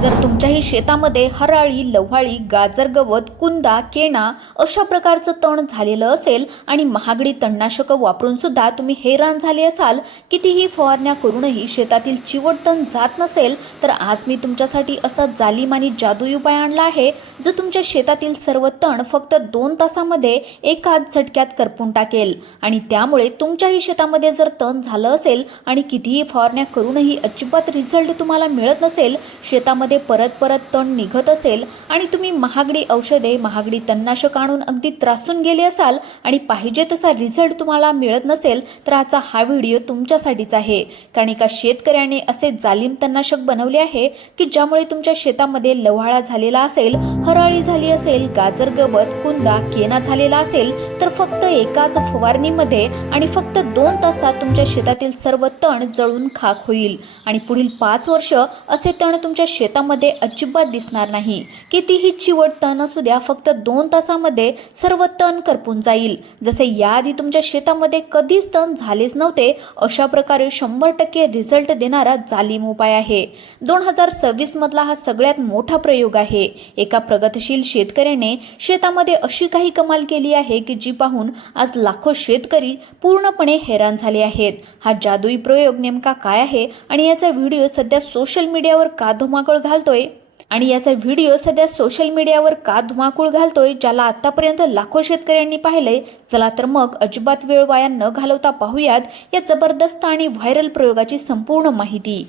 जर तुमच्याही शेतामध्ये हराळी, लव्हाळी, गाजर गवत, कुंदा, केणा अशा प्रकारचं तण झालेलं असेल आणि महागडी तणनाशकं वापरून सुद्धा तुम्ही हैराण झाले असाल, कितीही फवारण्या करूनही शेतातील चिवट तण जात नसेल, तर आज मी तुमच्यासाठी असा जालीम आणि जादुई उपाय आणला आहे जो तुमच्या शेतातील सर्व तण फक्त 2 तासामध्ये एकाच झटक्यात करपून टाकेल। आणि त्यामुळे तुमच्याही शेतामध्ये जर तण झालं असेल आणि कितीही फवारण्या करूनही अजिबात रिझल्ट तुम्हाला मिळत नसेल, शेतामध्ये परत तण निघत असेल आणि तुम्ही महागडी औषधे, महागडी तणनाशक आणून अगदी त्रासून गेले असाल आणि पाहिजे तसा रिझल्ट तुम्हाला मिळत नसेल, तर आजचा हा व्हिडिओ तुमच्यासाठीच आहे। कारण एका शेतकऱ्याने असे जालीम तणनाशक बनवले आहे की ज्यामुळे तुमच्या शेतामध्ये लव्हाळा झालेला असेल, हराळी झाली असेल, गाजर गवत, कुंदा, केना झालेला असेल, तर फक्त एकाच फवारणीमध्ये आणि फक्त 2 तासात तुमच्या शेतातील सर्व तण जळून खाक होईल आणि पुढील 5 वर्ष असे तण तुमच्या शेतामध्ये अजिबात दिसणार नाही। कितीही चिवट तण असू द्या, फक्त 2 तासामध्ये सर्व तण करपून जाईल। जसे याआधी तुमच्या शेतामध्ये कधीच तण झालेच नव्हते, अशा प्रकारे 100% रिझल्ट देणारा जालीम उपाय आहे। 2026 मधला हा सगळ्यात मोठा प्रयोग आहे। एका प्रगतशील शेतकऱ्याने शेतामध्ये अशी काही कमाल केली आहे की जी पाहून आज लाखो शेतकरी पूर्णपणे हैराण झाले आहेत। हा जादुई प्रयोग नेमका काय आहे आणि याचा व्हिडिओ सध्या सोशल मीडियावर का धुमाकूळ घालतोय, ज्याला आतापर्यंत लाखो शेतकऱ्यांनी पाहिलंय। चला तर मग अजिबात वेळ वाया न घालवता पाहूयात या जबरदस्त आणि व्हायरल प्रयोगाची संपूर्ण माहिती।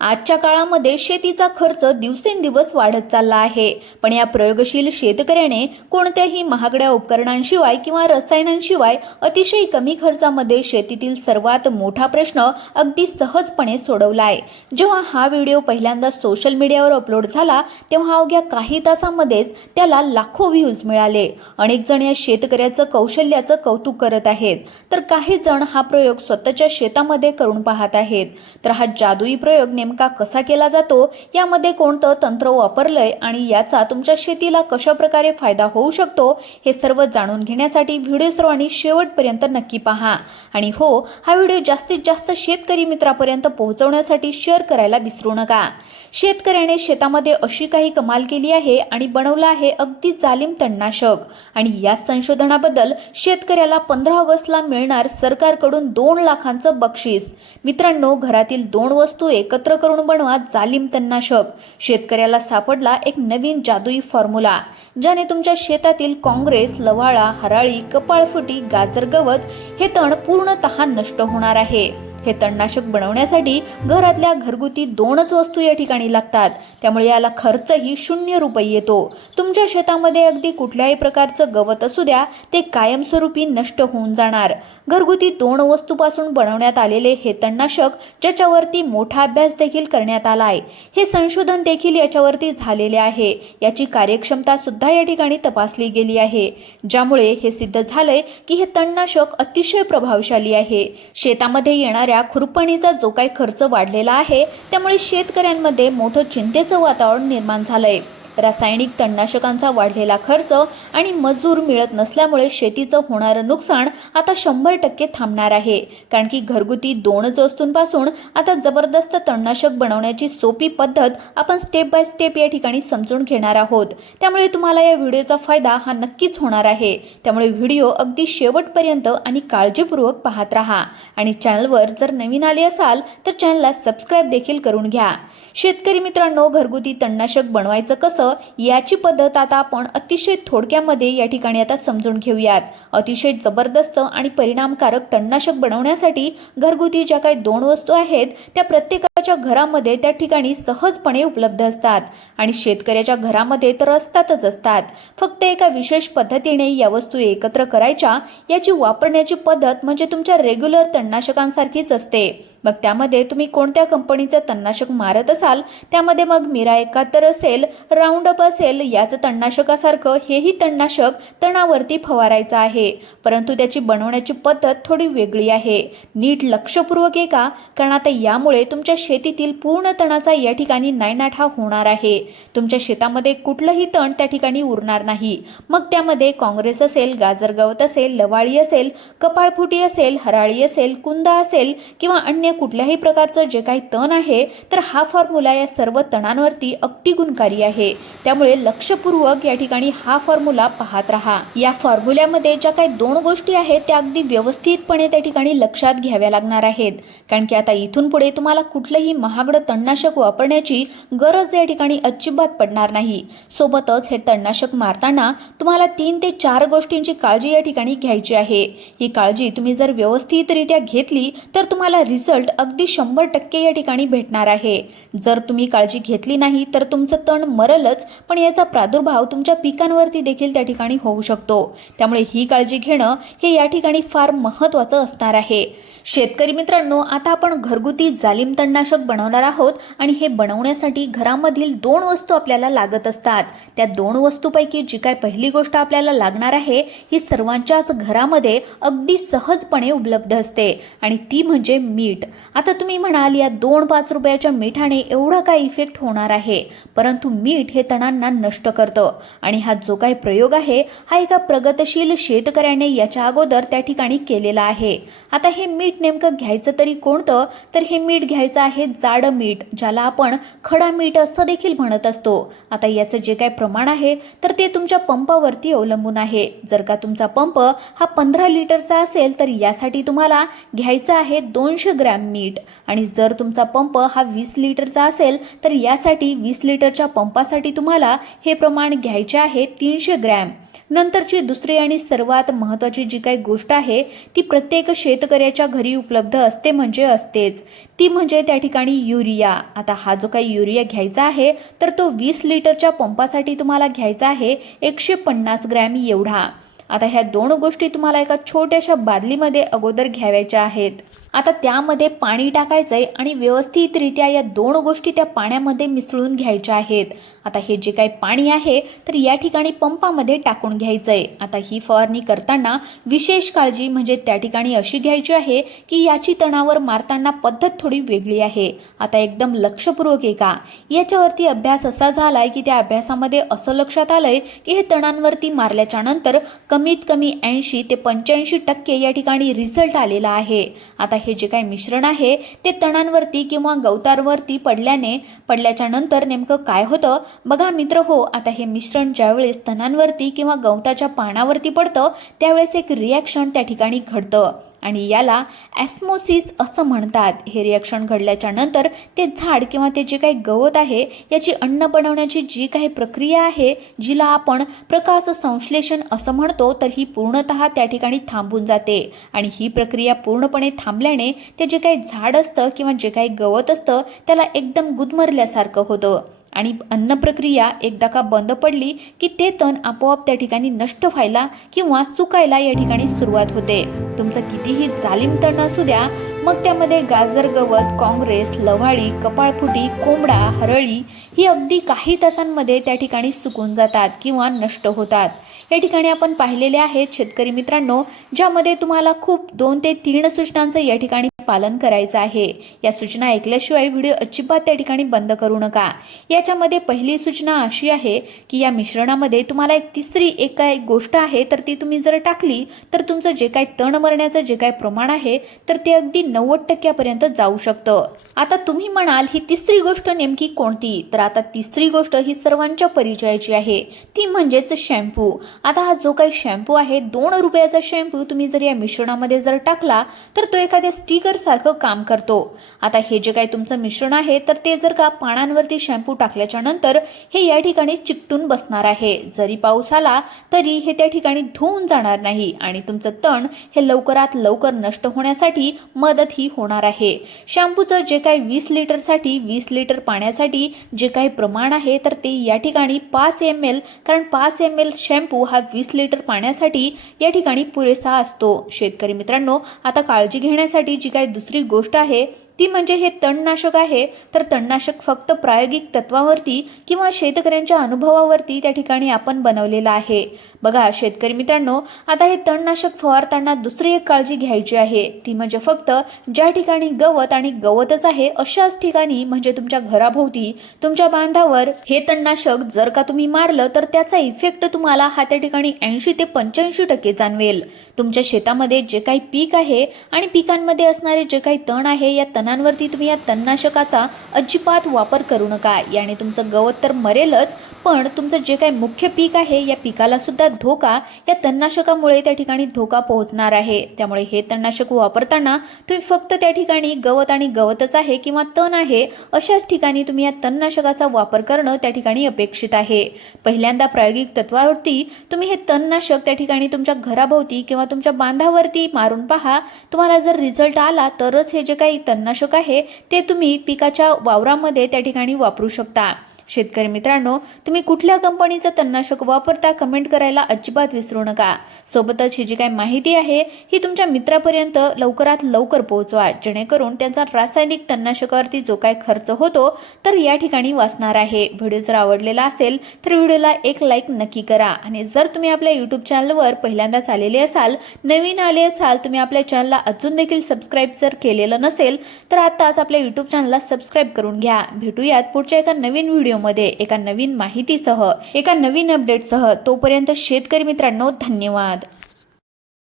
आजच्या काळामध्ये शेतीचा खर्च दिवसेंदिवस वाढत चालला आहे, पण या प्रयोगशील शेतकऱ्याने कोणत्याही महागड्या उपकरणांशिवाय किंवा रसायनांशिवाय अतिशय कमी खर्चामध्ये शेतीतील सर्वात मोठा प्रश्न अगदी सहजपणे सोडवलाय। जेव्हा हा व्हिडिओ पहिल्यांदा सोशल मीडियावर अपलोड झाला तेव्हा अवघ्या काही तासांमध्येच त्याला लाखो व्ह्यूज मिळाले। अनेक जण या शेतकऱ्याचं कौशल्याचं कौतुक करत आहेत, तर काही जण हा प्रयोग स्वतःच्या शेतामध्ये करून पाहत आहेत। तर हा जादुई प्रयोग नेमका कसा केला जातो, यामध्ये कोणतं तंत्र वापरलंय आणि याचा तुमच्या शेतीला कशा प्रकारे फायदा होऊ शकतो, हे सर्व जाणून घेण्यासाठी व्हिडिओ सर्वांनी शेवटपर्यंत नक्की पहा। आणि हो, हा व्हिडिओ जास्तीत जास्त शेतकरी मित्रांपर्यंत पोहोचवण्यासाठी शेअर करायला विसरू नका। शेतकऱ्याने शेतामध्ये अशी काही कमाल केली आहे आणि बनवलं आहे अगदी जालीम तणनाशक, आणि या संशोधनाबद्दल शेतकऱ्याला 15 ऑगस्टला मिळणार सरकारकडून 2 लाखांचं बक्षीस। मित्रांनो, घरातील 2 वस्तू एकत्र करून बनवा जालीम तणनाशक। शेतकऱ्याला सापडला एक नवीन जादुई फॉर्म्युला, ज्याने तुमच्या शेतातील काँग्रेस, लव्हाळा, हराळी, कपाळफुटी, गाजर गवत हे तण पूर्णतः नष्ट होणार आहे। हे तणनाशक बनवण्यासाठी घरातल्या घरगुती 2च वस्तू या ठिकाणी लागतात, त्यामुळे याला खर्चही 0 रुपये येतो। तुमच्या शेतामध्ये अगदी कुठल्याही प्रकारचं गवत असू द्या, ते कायमस्वरूपी नष्ट होऊन जाणार। घरगुती 2 वस्तूपासून बनवण्यात आलेले हे तणनाशक, ज्याच्यावरती मोठा अभ्यास देखील करण्यात आलाय, हे संशोधन देखील याच्यावरती झालेले आहे। याची कार्यक्षमता सुद्धा या ठिकाणी तपासली गेली आहे, ज्यामुळे हे सिद्ध झालंय की हे तणनाशक अतिशय प्रभावशाली आहे। शेतामध्ये येणाऱ्या खुरपणीचा जो काही खर्च वाढलेला आहे, त्यामुळे शेतकऱ्यांमध्ये मोठं चिंतेचं वातावरण निर्माण झालंय। रासायनिक तणनाशकांचा वाढलेला खर्च आणि मजूर मिळत नसल्यामुळे शेतीचं होणारं नुकसान आता 100% थांबणार आहे, कारण की घरगुती 2च वस्तूंपासून आता जबरदस्त तणनाशक बनवण्याची सोपी पद्धत आपण स्टेप बाय स्टेप या ठिकाणी समजून घेणार आहोत। त्यामुळे तुम्हाला या व्हिडिओचा फायदा हा नक्कीच होणार आहे, त्यामुळे व्हिडिओ अगदी शेवटपर्यंत आणि काळजीपूर्वक पाहत राहा। आणि चॅनलवर जर नवीन आले असाल तर चॅनलला सबस्क्राईब देखील करून घ्या। शेतकरी मित्रांनो, घरगुती तणनाशक बनवायचं कसं याची पद्धत आता आपण अतिशय थोडक्यामध्ये या ठिकाणी आता समजून घेऊयात। अतिशय जबरदस्त आणि परिणामकारक तणनाशक बनवण्यासाठी घरगुती ज्या काही 2 वस्तू आहेत, त्या प्रत्येकाच्या घरामध्ये त्या ठिकाणी सहजपणे उपलब्ध असतात आणि शेतकऱ्याच्या घरामध्ये तर असतात। फक्त एका विशेष पद्धतीने या वस्तू एकत्र करायच्या। याची वापरण्याची पद्धत म्हणजे तुमच्या रेग्युलर तणनाशकांसारखीच असते। मग त्यामध्ये तुम्ही कोणत्या कंपनीचे तणनाशक मारत असाल, त्यामध्ये मग मिरा 71 असेल, राऊंडअप असेल, याचं तणनाशकासारखं हेही तणनाशक तणावरती फवारायचं आहे, परंतु त्याची बनवण्याची पद्धत थोडी वेगळी आहे। नीट लक्षपूर्वक ऐका, कारण आता यामुळे तुमच्या शेतीतील पूर्ण तणाचा या ठिकाणी नायनाट हा होणार आहे. तुमच्या शेतामध्ये कुठलंही तण त्या ठिकाणी उरणार नाही. मग त्यामध्ये काँग्रेस असेल, गाजर गवत असेल, लवाळी असेल, कपाळफुटी असेल, हराळी असेल, कुंदा असेल किंवा अन्य कुठल्याही प्रकारचं जे काही तण आहे, तर हा फॉर्म्युला या सर्व तणांवरती अगदी गुणकारी आहे. त्यामुळे लक्षपूर्वक या ठिकाणी हा फॉर्म्युला पाहत राहा. या फॉर्म्युल्यामध्ये ज्या काही 2 गोष्टी आहेत त्या अगदी व्यवस्थितपणे त्या ठिकाणी लक्षात घ्याव्या लागणार आहेत. कारण की आता इथून पुढे तुम्हाला कुठलंही महागडं तणनाशक वापरण्याची गरज या ठिकाणी अजिबात पडणार नाही. सोबतच हे तणनाशक मारताना तुम्हाला 3 ते 4 गोष्टींची काळजी या ठिकाणी घ्यायची आहे. ही काळजी तुम्ही जर व्यवस्थितरित्या घेतली तर तुम्हाला रिझल्ट अगदी 100% या ठिकाणी भेटणार आहे. जर तुम्ही काळजी घेतली नाही तर तुमचं तण मरलच, पण याचा प्रादुर्भाव तुमच्या पिकांवरती देखील त्या ठिकाणी होऊ शकतो. त्यामुळे ही काळजी घेणं हे या ठिकाणी फार महत्त्वाचं असणार आहे. शेतकरी मित्रांनो, आता आपण घरगुती जालिम तणनाशक बनवणार आहोत आणि हे बनवण्यासाठी घरामधील 2 वस्तू आपल्याला लागत असतात. त्या 2 वस्तूपैकी जी काय पहिली गोष्ट आपल्याला लागणार आहे ही सर्वांच्याच घरामध्ये अगदी सहजपणे उपलब्ध असते आणि ती म्हणजे मीठ. आता तुम्ही म्हणाल या 2-5 रुपयाच्या मिठाने एवढा काय इफेक्ट होणार आहे, परंतु मीठ हे तणांना नष्ट करतं आणि हा जो काही प्रयोग आहे हा एका प्रगतशील शेतकऱ्याने याच्या अगोदर त्या ठिकाणी केलेला आहे. आता हे मीठ नेमकं घ्यायचं तरी कोणतं, तर हे मीठ घ्यायचं आहे जाडं मीठ, ज्याला आपण खडा मीठ असं देखील म्हणत असतो. आता याचं जे काय प्रमाण आहे तर ते तुमच्या पंपावरती अवलंबून आहे. जर का तुमचा पंप हा 15 लिटरचा असेल तर यासाठी तुम्हाला घ्यायचं आहे 200 ग्रॅम मीठ आणि जर तुमचा पंप हा 20 लिटरचा असेल तर यासाठी 20 लिटरच्या पंपासाठी तुम्हाला हे प्रमाण घ्यायचे आहे 300 ग्रॅम. नंतरची दुसरी आणि सर्वात महत्त्वाची जी काही गोष्ट आहे ती प्रत्येक शेतकऱ्याच्या घरी उपलब्ध असते म्हणजे असतेच, ती म्हणजे त्या ठिकाणी युरिया. आता हा जो काही युरिया घ्यायचा आहे तर तो 20 लिटरच्या पंपासाठी तुम्हाला घ्यायचा आहे 150 ग्रॅम एवढा. आता ह्या 2 गोष्टी तुम्हाला एका छोट्याशा बादलीमध्ये अगोदर घ्यावायच्या आहेत. आता त्यामध्ये पाणी टाकायचंय आणि व्यवस्थितरित्या या 2 गोष्टी त्या पाण्यामध्ये मिसळून घ्यायच्या आहेत. आता हे जे काही पाणी आहे तर या ठिकाणी पंपामध्ये टाकून घ्यायचंय. आता ही फवारणी करताना विशेष काळजी म्हणजे त्या ठिकाणी अशी घ्यायची आहे की याची तणावर मारताना पद्धत थोडी वेगळी आहे. आता एकदम लक्षपूर्वक ऐका. याच्यावरती अभ्यास असा झालाय की त्या अभ्यासामध्ये असं लक्षात आलंय की हे तणांवरती मारल्याच्या नंतर कमीत कमी 80 ते 85% या ठिकाणी रिझल्ट आलेला आहे. आता हे जे काही मिश्रण आहे ते तणांवरती किंवा गवतावरती पडल्याच्या नंतर नेमकं काय होतं बघा मित्र हो. आता हे मिश्रण ज्यावेळेस तणांवरती किंवा गवताच्या पानावरती पडतं त्यावेळेस एक रिॲक्शन त्या ठिकाणी घडतं आणि याला ॲस्मोसिस असं म्हणतात. हे रिॲक्शन घडल्याच्या नंतर ते झाड किंवा ते जे काही गवत आहे याची अन्न बनवण्याची जी काही प्रक्रिया आहे जिला आपण प्रकाश संश्लेषण असं म्हणतो तर ही पूर्णतः त्या ठिकाणी थांबून जाते आणि ही प्रक्रिया पूर्णपणे थांबल्याने ते जे काही झाड असतं किंवा जे काही गवत असतं त्याला एकदम गुदमरल्यासारखं होतं आणि अन्न प्रक्रिया एकदा का बंद पडली की ते तण आपोआप त्या ठिकाणी नष्ट व्हायला किंवा सुकायला या ठिकाणी सुरुवात होते. तुमचं कितीही जालिम तण असू द्या, मग त्यामध्ये गाजर गवत, काँग्रेस, लव्हाळी, कपाळफुटी, कोंबडा, हरळी ही अगदी काही तासांमध्ये त्या ठिकाणी सुकून जातात किंवा नष्ट होतात. या ठिकाणी आपण पाहिलेले आहेत शेतकरी मित्रांनो, ज्यामध्ये तुम्हाला खूप 2 ते 3 सूचनांचं या ठिकाणी पालन करायचं आहे. या सूचना ऐकल्याशिवाय व्हिडिओ अजिबात त्या ठिकाणी बंद करू नका. याच्यामध्ये पहिली सूचना अशी आहे की या मिश्रणामध्ये तुम्हाला एक तिसरी एक गोष्ट आहे तर ती तुम्ही जर टाकली तर तुमचं जे काही तण मरण्याचं जे काही प्रमाण आहे तर ते अगदी 90% जाऊ शकतं. आता तुम्ही म्हणाल ही तिसरी गोष्ट नेमकी कोणती, तर आता तिसरी गोष्ट ही सर्वांच्या परिचयाची आहे, ती म्हणजेच शॅम्पू. आता हा जो काही शॅम्पू आहे 2 रुपयाचा शॅम्पू तुम्ही जर या मिश्रणामध्ये जर टाकला तर तो एखाद्या स्टिकर सारखं काम करतो. आता हे जे काही तुमचं मिश्रण आहे तर ते जर का पानांवरती शॅम्पू टाकल्याच्या नंतर हे या ठिकाणी चिकटून बसणार आहे. जरी पाऊस आला तरी हे त्या ठिकाणी धुवून जाणार नाही आणि तुमचं तण हे लवकरात लवकर नष्ट होण्यासाठी मदत ही होणार आहे. शॅम्पूचं जे काही 20 लिटरसाठी 20 लिटर पाण्यासाठी जे काही प्रमाण आहे तर ते या ठिकाणी 5 ml, कारण 5 ml शॅम्पू हा 20 लिटर पाण्यासाठी या ठिकाणी पुरेसा असतो. शेतकरी मित्रांनो, आता काळजी घेण्यासाठी जी काही दुसरी गोष्ट आहे ती म्हणजे हे तणनाशक आहे. तर तणनाशक फक्त प्रायोगिक तत्वावरती किंवा शेतकऱ्यांच्या अनुभवावरती त्या ठिकाणी आपण बनवलेलं आहे. बघा शेतकरी मित्रांनो, आता हे तणनाशक फवारताना दुसरी एक काळजी घ्यायची आहे, ती म्हणजे फक्त ज्या ठिकाणी गवत आणि गवतच आहे अशाच ठिकाणी म्हणजे तुमच्या घराभोवती, तुमच्या बांधावर हे तणनाशक जर का तुम्ही मारलं तर त्याचा इफेक्ट तुम्हाला हा त्या ठिकाणी 80 ते 85% जाणवेल. तुमच्या शेतामध्ये जे काही पीक आहे आणि पिकांमध्ये असणारे जे काही तण आहे, या तणांवरती तुम्ही या तणनाशकाचा अजिबात वापर करू नका. याने तुमचं गवत तर मरेलच, पण तुमचं जे काही मुख्य पीक आहे या पिकाला सुद्धा धोका या तणनाशकामुळे त्या ठिकाणी धोका पोहोचणार आहे. त्यामुळे हे तणनाशक वापरताना तुम्ही फक्त त्या ठिकाणी गवत आणि गवतच आहे किंवा तण आहे अशाच ठिकाणी तुम्ही या तणनाशकाचा वापर करणं त्या ठिकाणी अपेक्षित आहे. पहिल्यांदा प्रायोगिक तत्वावरती तुम्ही हे तणनाशक त्या ठिकाणी तुमच्या घराभोवती किंवा तुमच्या बांधावरती मारून पहा. तुम्हाला जर रिझल्ट आला तरच हे जे काही तणनाशक आहे ते तुम्ही पिकाच्या वावरामध्ये त्या ठिकाणी वापरू शकता. शेतकरी मित्रांनो, तुम्ही कुठल्या कंपनीचं तणनाशक वापरता कमेंट करायला अजिबात विसरू नका. सोबतच ही जी काही माहिती आहे ही तुमच्या मित्रापर्यंत लवकरात लवकर पोहोचवा, जेणेकरून त्यांचा रासायनिक तणनाशकावरती जो काही खर्च होतो तर या ठिकाणी वाचणार आहे. व्हिडिओ जर आवडलेला असेल तर व्हिडिओला एक लाईक नक्की करा. आणि जर तुम्ही आपल्या यूट्यूब चॅनलवर पहिल्यांदाच आलेले असाल, नवीन आले असाल, तुम्ही आपल्या चॅनलला अजून देखील सबस्क्राईब जर केलेलं नसेल तर आताच आपल्या यूट्यूब चॅनलला सबस्क्राईब करून घ्या. भेटूयात पुढच्या एका नवीन व्हिडिओमध्ये एका नवीन माहितीसह, एका नवीन अपडेटसह. तोपर्यंत शेतकरी मित्रांनो, धन्यवाद.